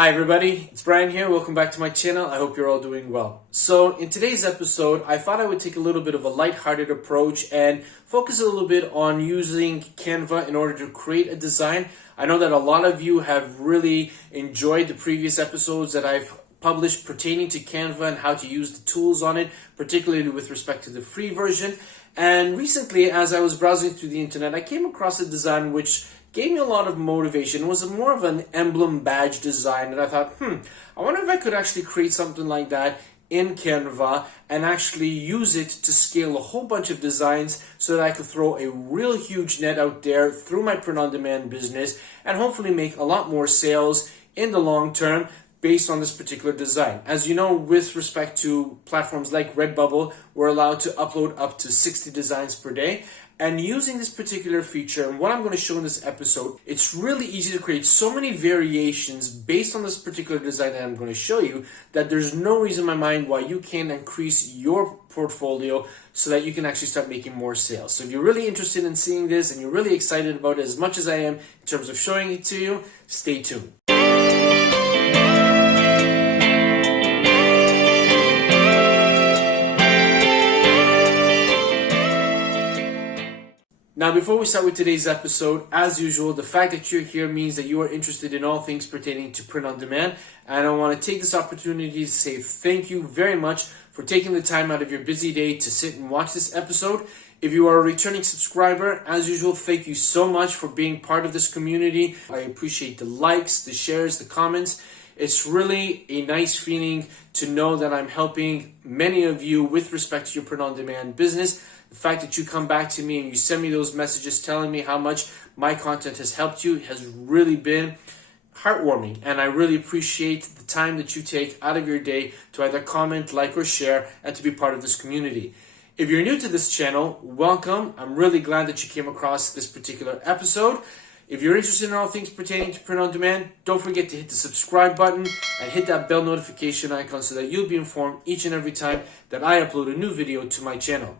Hi everybody, it's Brian here. Welcome back to my channel. I hope you're all doing well. So in today's episode, I thought I would take a little bit of a light-hearted approach and focus a little bit on using Canva in order to create a design. I know that a lot of you have really enjoyed the previous episodes that I've published pertaining to Canva and how to use the tools on it, particularly with respect to the free version. And recently, as I was browsing through the internet, I came across a design which gave me a lot of motivation. It was more of an emblem badge design, and I thought, I wonder if I could actually create something like that in Canva and actually use it to scale a whole bunch of designs so that I could throw a real huge net out there through my print-on-demand business and hopefully make a lot more sales in the long term based on this particular design. As you know, with respect to platforms like Redbubble, we're allowed to upload up to 60 designs per day. And using this particular feature, and what I'm going to show in this episode, it's really easy to create so many variations based on this particular design that I'm going to show you that there's no reason in my mind why you can't increase your portfolio so that you can actually start making more sales. So if you're really interested in seeing this and you're really excited about it as much as I am in terms of showing it to you, stay tuned. Now, before we start with today's episode, as usual, the fact that you're here means that you are interested in all things pertaining to print on demand. And I want to take this opportunity to say thank you very much for taking the time out of your busy day to sit and watch this episode. If you are a returning subscriber, as usual, thank you so much for being part of this community. I appreciate the likes, the shares, the comments. It's really a nice feeling to know that I'm helping many of you with respect to your print-on-demand business. The fact that you come back to me and you send me those messages telling me how much my content has helped you has really been heartwarming. And I really appreciate the time that you take out of your day to either comment, like, or share, and to be part of this community. If you're new to this channel, welcome. I'm really glad that you came across this particular episode. If you're interested in all things pertaining to print on demand, don't forget to hit the subscribe button and hit that bell notification icon so that you'll be informed each and every time that I upload a new video to my channel.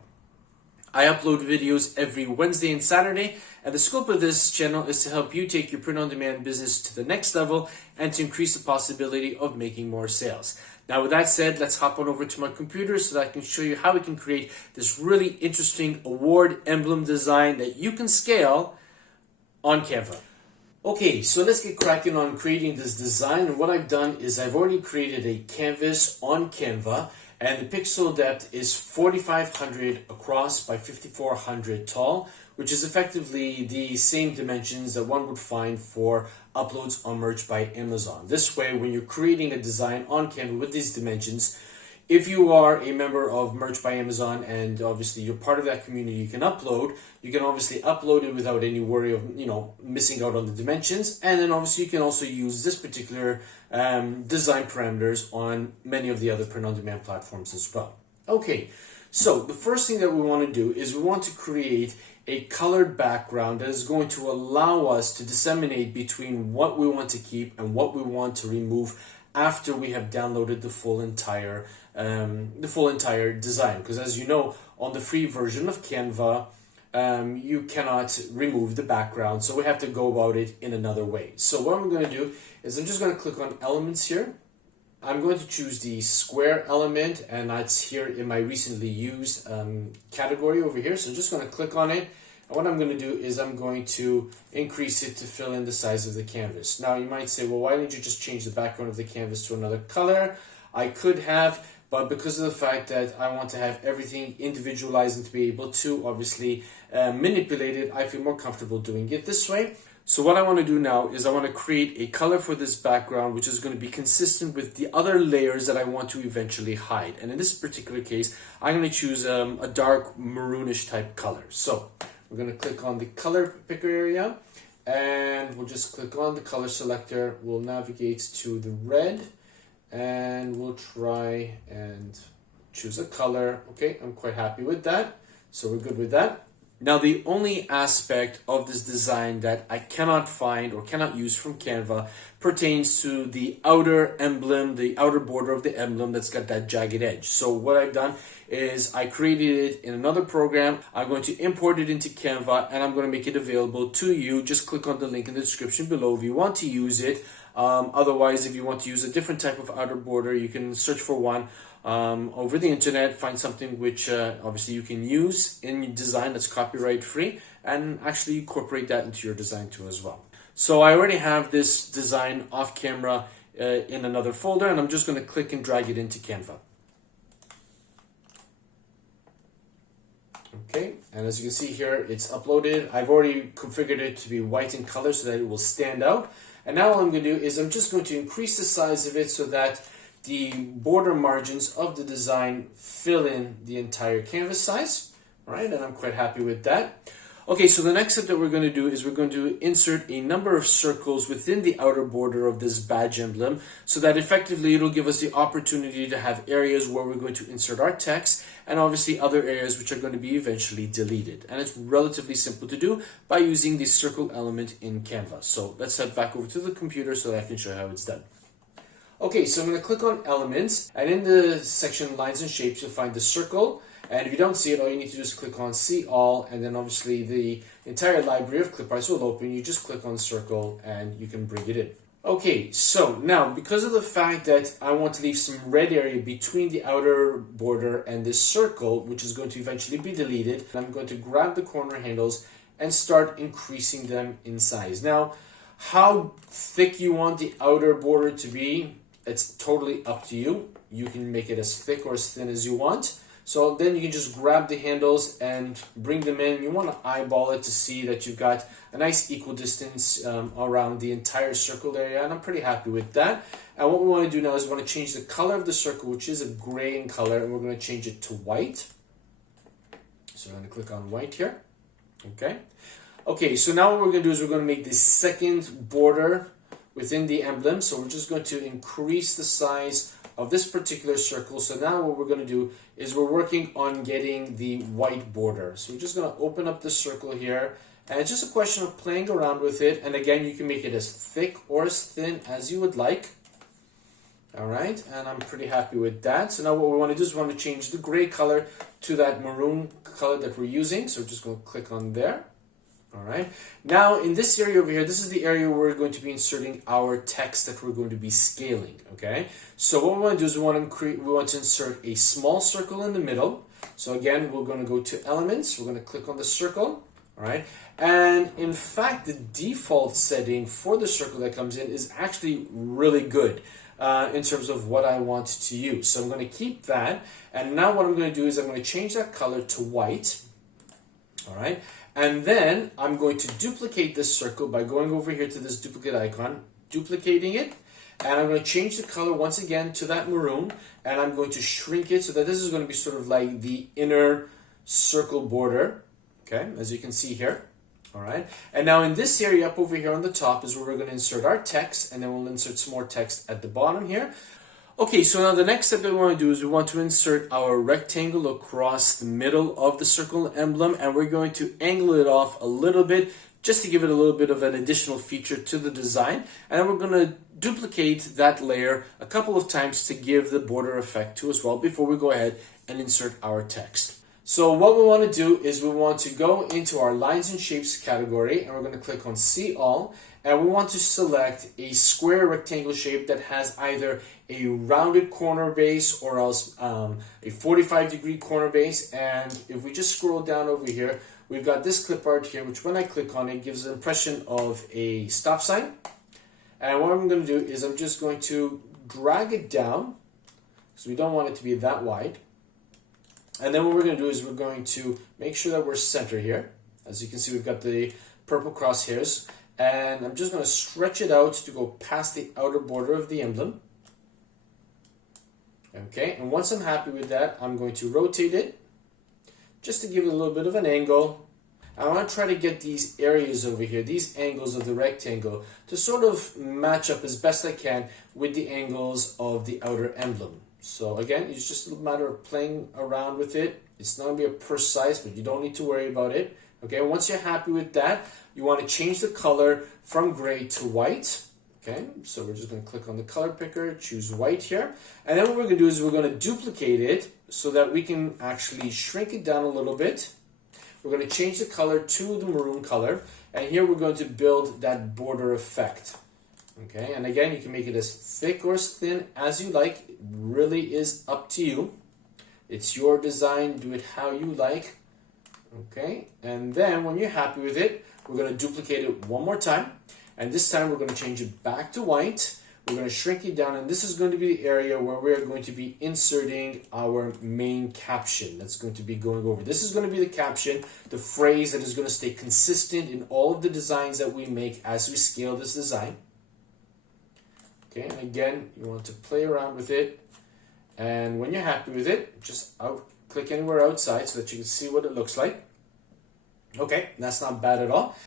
I upload videos every Wednesday and Saturday, and the scope of this channel is to help you take your print-on-demand business to the next level and to increase the possibility of making more sales. Now, with that said, let's hop on over to my computer so that I can show you how we can create this really interesting award emblem design that you can scale on Canva. Okay, so let's get cracking on creating this design. And what I've done is I've already created a canvas on Canva, and the pixel depth is 4,500 across by 5,400 tall, which is effectively the same dimensions that one would find for uploads on Merch by Amazon. This way, when you're creating a design on Canva with these dimensions, if you are a member of Merch by Amazon and obviously you're part of that community, you can obviously upload it without any worry of, missing out on the dimensions. And then obviously you can also use this particular design parameters on many of the other print-on-demand platforms as well. Okay, so the first thing that we want to do is we want to create a colored background that is going to allow us to disseminate between what we want to keep and what we want to remove after we have downloaded the full entire design. Because as you know, on the free version of Canva, you cannot remove the background, so we have to go about it in another way. So what I'm going to do is I'm just going to click on elements here. I'm going to choose the square element, and that's here in my recently used category over here. So I'm just going to click on it. And what I'm going to do is I'm going to increase it to fill in the size of the canvas. Now you might say, well, why didn't you just change the background of the canvas to another color? I could have, but because of the fact that I want to have everything individualized and to be able to obviously manipulate it, I feel more comfortable doing it this way. So what I want to do now is I want to create a color for this background which is going to be consistent with the other layers that I want to eventually hide. And in this particular case, I'm going to choose a dark maroonish type color. So we're going to click on the color picker area, and we'll just click on the color selector. We'll navigate to the red, and we'll try and choose a color. Okay, I'm quite happy with that. So we're good with that. Now, the only aspect of this design that I cannot find or cannot use from Canva pertains to the outer emblem, the outer border of the emblem that's got that jagged edge. So what I've done is I created it in another program. I'm going to import it into Canva and I'm going to make it available to you. Just click on the link in the description below if you want to use it. Otherwise, if you want to use a different type of outer border, you can search for one over the internet, find something which obviously you can use in your design that's copyright free, and actually incorporate that into your design too as well. So I already have this design off camera in another folder, and I'm just going to click and drag it into Canva. Okay, and as you can see here, it's uploaded. I've already configured it to be white in color so that it will stand out. And now what I'm going to do is I'm just going to increase the size of it so that the border margins of the design fill in the entire canvas size. All right, and I'm quite happy with that. Okay, so the next step that we're going to do is we're going to insert a number of circles within the outer border of this badge emblem so that effectively it'll give us the opportunity to have areas where we're going to insert our text and obviously other areas which are going to be eventually deleted. And it's relatively simple to do by using the circle element in Canva. So let's head back over to the computer so that I can show you how it's done. Okay, so I'm going to click on Elements, and in the section Lines and Shapes, you'll find the circle. And if you don't see it, all you need to do is click on See All, and then obviously the entire library of clip arts will open. You just click on circle and you can bring it in. Okay, so now because of the fact that I want to leave some red area between the outer border and this circle, which is going to eventually be deleted, I'm going to grab the corner handles and start increasing them in size. Now, how thick you want the outer border to be, it's totally up to you. You can make it as thick or as thin as you want. So then you can just grab the handles and bring them in. You want to eyeball it to see that you've got a nice equal distance around the entire circle area, and I'm pretty happy with that. And what we want to do now is we want to change the color of the circle, which is a gray in color, and we're going to change it to white. So I'm going to click on white here. Okay, so now what we're going to do is we're going to make the second border within the emblem. So we're just going to increase the size of this particular circle. So now what we're going to do is we're working on getting the white border. So we're just going to open up the circle here, and it's just a question of playing around with it. And again, you can make it as thick or as thin as you would like. All right, and I'm pretty happy with that. So now what we want to do is we want to change the gray color to that maroon color that we're using. So we're just going to click on there. All right, now in this area over here, this is the area where we're going to be inserting our text that we're going to be scaling. Okay, so what we want to do is we want to insert a small circle in the middle. So again, we're going to go to Elements, we're going to click on the circle. All right, and in fact, the default setting for the circle that comes in is actually really good in terms of what I want to use. So I'm going to keep that, and now what I'm going to do is I'm going to change that color to white. All right. And then I'm going to duplicate this circle by going over here to this duplicate icon, duplicating it, and I'm going to change the color once again to that maroon, and I'm going to shrink it so that this is going to be sort of like the inner circle border, okay, as you can see here. All right, and now in this area up over here on the top is where we're going to insert our text, and then we'll insert some more text at the bottom here. Okay, so now the next step that we want to do is we want to insert our rectangle across the middle of the circle emblem, and we're going to angle it off a little bit just to give it a little bit of an additional feature to the design. And then we're going to duplicate that layer a couple of times to give the border effect too as well before we go ahead and insert our text. So what we want to do is we want to go into our Lines and Shapes category, and we're going to click on See All, and we want to select a square rectangle shape that has either a rounded corner base or else a 45-degree corner base. And if we just scroll down over here, we've got this clip art here, which when I click on it gives an impression of a stop sign. And what I'm going to do is I'm just going to drag it down, because we don't want it to be that wide. And then what we're going to do is we're going to make sure that we're center here. As you can see, we've got the purple crosshairs. And I'm just going to stretch it out to go past the outer border of the emblem. Okay, and once I'm happy with that, I'm going to rotate it just to give it a little bit of an angle. I want to try to get these areas over here, these angles of the rectangle, to sort of match up as best I can with the angles of the outer emblem. So again, it's just a matter of playing around with it. It's not going to be precise, but you don't need to worry about it. Okay, once you're happy with that, you want to change the color from gray to white. Okay, so we're just going to click on the color picker, choose white here. And then what we're going to do is we're going to duplicate it so that we can actually shrink it down a little bit. We're going to change the color to the maroon color. And here we're going to build that border effect. Okay, and again, you can make it as thick or as thin as you like. It really is up to you. It's your design, do it how you like. Okay, and then when you're happy with it, we're going to duplicate it one more time. And this time we're going to change it back to white. We're going to shrink it down, and this is going to be the area where we're going to be inserting our main caption that's going to be going over. This is going to be the caption, the phrase that is going to stay consistent in all of the designs that we make as we scale this design. Okay, and again, you want to play around with it. And when you're happy with it, just click anywhere outside so that you can see what it looks like. Okay, that's not bad at all.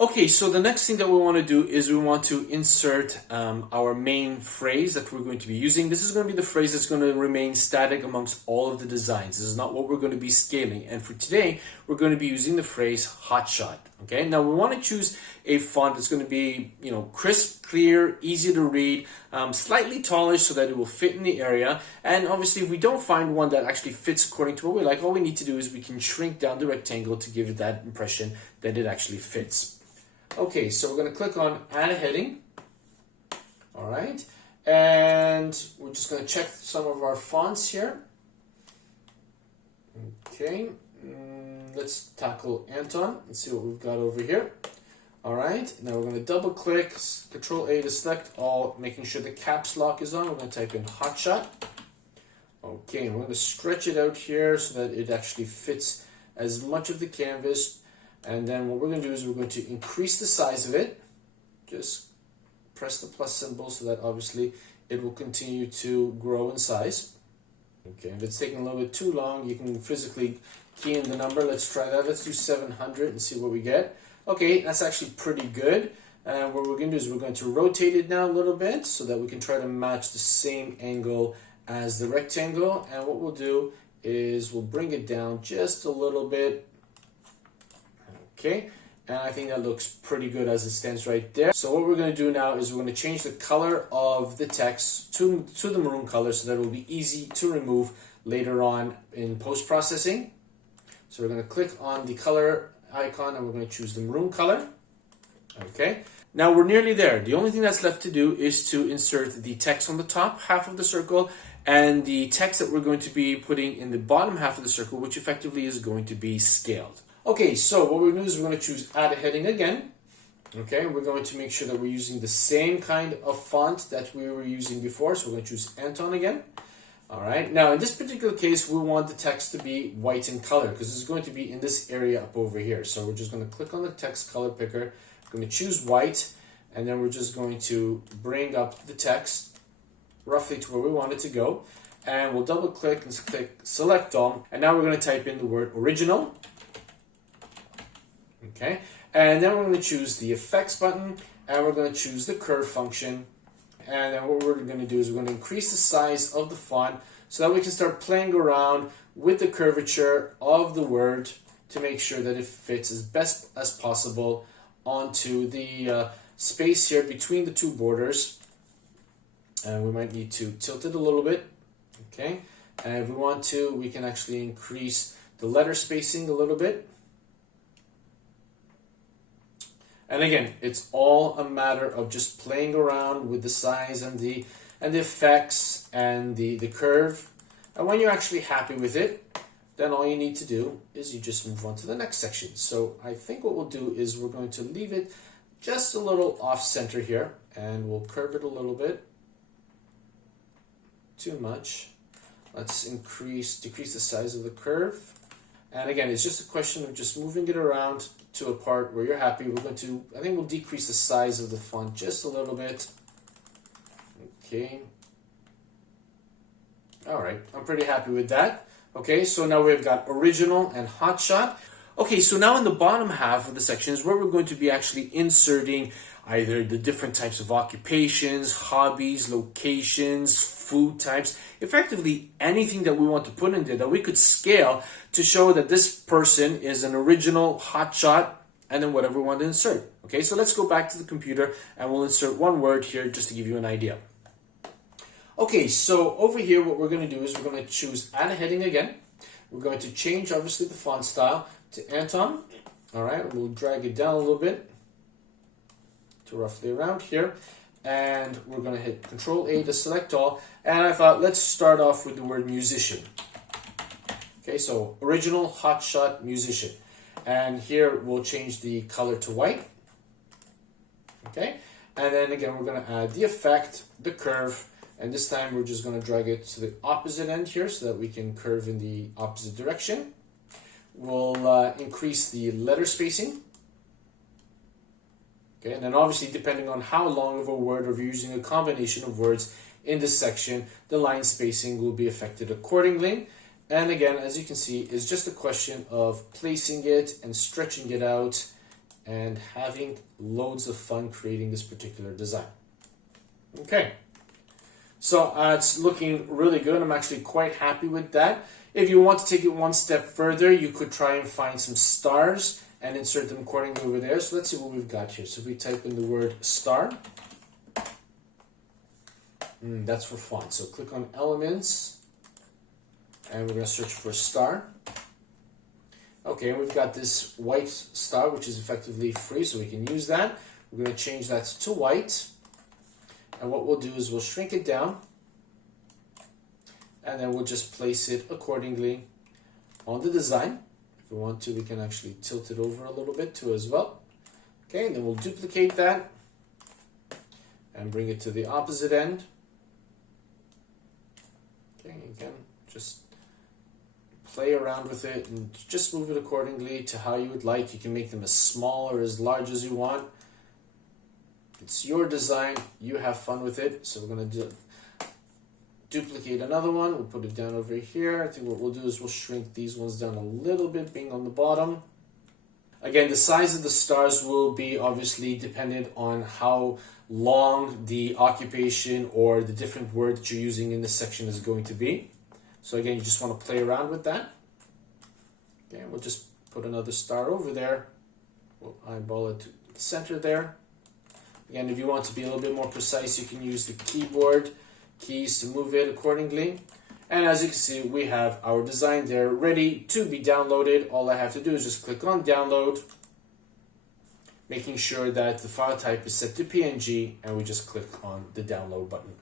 Okay, so the next thing that we want to do is we want to insert our main phrase that we're going to be using. This is going to be the phrase that's going to remain static amongst all of the designs. This is not what we're going to be scaling. And for today, we're going to be using the phrase hotshot. Okay, now we want to choose a font that's going to be, crisp, clear, easy to read, slightly taller so that it will fit in the area. And obviously, if we don't find one that actually fits according to what we like, all we need to do is we can shrink down the rectangle to give it that impression that it actually fits. Okay, so we're going to click on Add a Heading. All right, and we're just going to check some of our fonts here. Okay, let's tackle Anton and see what we've got over here. All right, now we're going to double click, Control A to select all, making sure the caps lock is on. We're going to type in hotshot. Okay, and we're going to stretch it out here so that it actually fits as much of the canvas. And then what we're going to do is we're going to increase the size of it. Just press the plus symbol so that obviously it will continue to grow in size. Okay, if it's taking a little bit too long, you can physically key in the number. Let's try that. Let's do 700 and see what we get. Okay, that's actually pretty good. And what we're going to do is we're going to rotate it now a little bit so that we can try to match the same angle as the rectangle. And what we'll do is we'll bring it down just a little bit. Okay, and I think that looks pretty good as it stands right there. So what we're going to do now is we're going to change the color of the text to the maroon color so that it will be easy to remove later on in post-processing. So we're going to click on the color icon and we're going to choose the maroon color. Okay, now we're nearly there. The only thing that's left to do is to insert the text on the top half of the circle and the text that we're going to be putting in the bottom half of the circle, which effectively is going to be scaled. Okay, so what we're going to do is we're going to choose Add a Heading again. Okay, we're going to make sure that we're using the same kind of font that we were using before. So we're going to choose Anton again. All right, now in this particular case, we want the text to be white in color because it's going to be in this area up over here. So we're just going to click on the text color picker. We're going to choose white, and then we're just going to bring up the text roughly to where we want it to go. And we'll double click and click Select All. And now we're going to type in the word original. Okay, and then we're going to choose the effects button and we're going to choose the curve function. And then what we're going to do is we're going to increase the size of the font so that we can start playing around with the curvature of the word to make sure that it fits as best as possible onto the space here between the two borders. And we might need to tilt it a little bit. Okay, and if we want to, we can actually increase the letter spacing a little bit. And again, it's all a matter of just playing around with the size and the effects and the curve. And when you're actually happy with it, then all you need to do is you just move on to the next section. So I think what we'll do is we're going to leave it just a little off center here and we'll curve it a little bit. Too much. Let's decrease the size of the curve. And again, it's just a question of just moving it around to a part where you're happy. We're going to, I think we'll decrease the size of the font just a little bit. Okay. All right, I'm pretty happy with that. Okay, so now we've got original and hotshot. Okay, so now in the bottom half of the section is where we're going to be actually inserting either the different types of occupations, hobbies, locations, food types, effectively anything that we want to put in there that we could scale to show that this person is an original hotshot and then whatever we want to insert. Okay, so let's go back to the computer and we'll insert one word here just to give you an idea. Okay, so over here what we're going to do is we're going to choose add a heading again. We're going to change obviously the font style to Anton. All right, we'll drag it down a little bit to roughly around here. And we're going to hit Control A to select all. And I thought let's start off with the word musician. Okay, so original hotshot musician. And here we'll change the color to white. Okay, and then again we're going to add the effect, the curve, and this time we're just going to drag it to the opposite end here so that we can curve in the opposite direction. We'll increase the letter spacing. Okay, and then obviously depending on how long of a word, or if you're using a combination of words in this section, the line spacing will be affected accordingly. And again, as you can see, it's just a question of placing it and stretching it out and having loads of fun creating this particular design. Okay, so it's looking really good. I'm actually quite happy with that. If you want to take it one step further, you could try and find some stars and insert them accordingly over there. So let's see what we've got here. So if we type in the word star, that's for font. So click on elements and we're going to search for star. Okay, and we've got this white star, which is effectively free, so we can use that. We're going to change that to white. And what we'll do is we'll shrink it down. And then we'll just place it accordingly on the design. If we want to, we can actually tilt it over a little bit too as well. Okay, and then we'll duplicate that and bring it to the opposite end. Okay, again, just play around with it and just move it accordingly to how you would like. You can make them as small or as large as you want. It's your design, you have fun with it. So we're going to duplicate another one. We'll put it down over here. I think what we'll do is we'll shrink these ones down a little bit, being on the bottom. Again, the size of the stars will be obviously dependent on how long the occupation or the different word that you're using in this section is going to be. So again, you just want to play around with that. Okay, we'll just put another star over there. We'll eyeball it to the center there. Again, if you want to be a little bit more precise, you can use the keyboard keys to move it accordingly. And as you can see, we have our design there ready to be downloaded. All I have to do is just click on download, making sure that the file type is set to PNG, and we just click on the download button.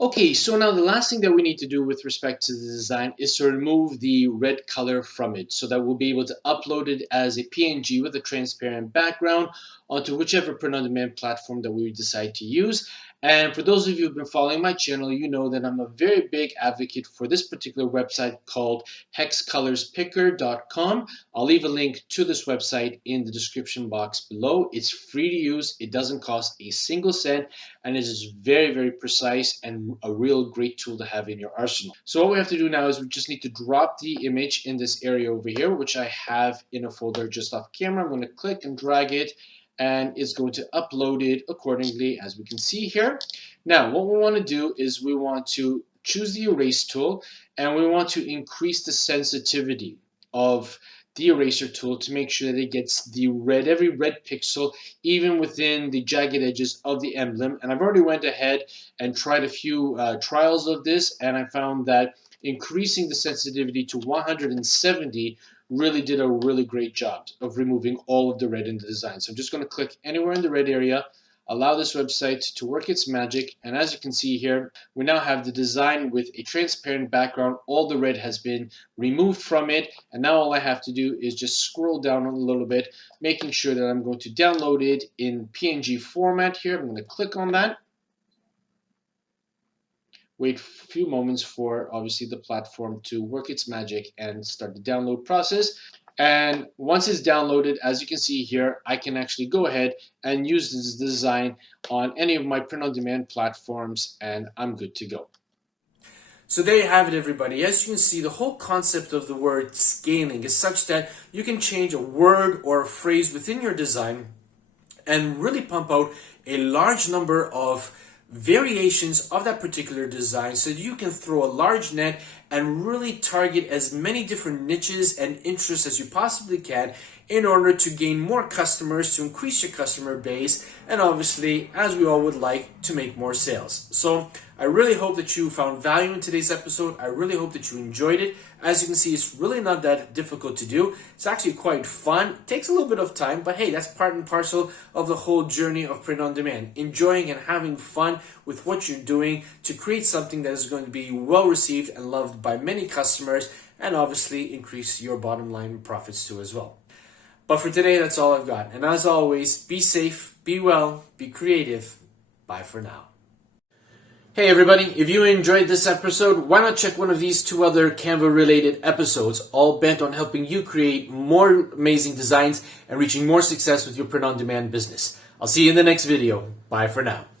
Okay, so now the last thing that we need to do with respect to the design is to remove the red color from it so that we'll be able to upload it as a PNG with a transparent background onto whichever print-on-demand platform that we decide to use. And for those of you who've been following my channel, you know that I'm a very big advocate for this particular website called hexcolorspicker.com. I'll leave a link to this website in the description box below. It's free to use, it doesn't cost a single cent, and it is very, very precise and a real great tool to have in your arsenal. So what we have to do now is we just need to drop the image in this area over here, which I have in a folder just off camera. I'm going to click and drag it, and it's going to upload it accordingly, as we can see here. Now, what we want to do is we want to choose the erase tool, and we want to increase the sensitivity of the eraser tool to make sure that it gets the red, every red pixel, even within the jagged edges of the emblem. And I've already went ahead and tried a few trials of this, and I found that increasing the sensitivity to 170 really did a really great job of removing all of the red in the design. So I'm just going to click anywhere in the red area, allow this website to work its magic, and as you can see here, we now have the design with a transparent background. All the red has been removed from it, and now all I have to do is just scroll down a little bit, making sure that I'm going to download it in PNG format here. I'm going to click on that. Wait a few moments for obviously the platform to work its magic and start the download process. And once it's downloaded, as you can see here, I can actually go ahead and use this design on any of my print-on-demand platforms, and I'm good to go. So there you have it, everybody. As you can see, the whole concept of the word scaling is such that you can change a word or a phrase within your design and really pump out a large number of variations of that particular design so that you can throw a large net and really target as many different niches and interests as you possibly can in order to gain more customers, to increase your customer base, and obviously, as we all would like, to make more sales. So I really hope that you found value in today's episode. I really hope that you enjoyed it. As you can see, it's really not that difficult to do. It's actually quite fun. It takes a little bit of time, but hey, that's part and parcel of the whole journey of print on demand. Enjoying and having fun with what you're doing to create something that is going to be well received and loved by many customers, and obviously increase your bottom line profits too as well. But for today, that's all I've got. And as always, be safe, be well, be creative. Bye for now. Hey everybody, if you enjoyed this episode, why not check one of these 2 other Canva related episodes, all bent on helping you create more amazing designs and reaching more success with your print on demand business. I'll see you in the next video. Bye for now.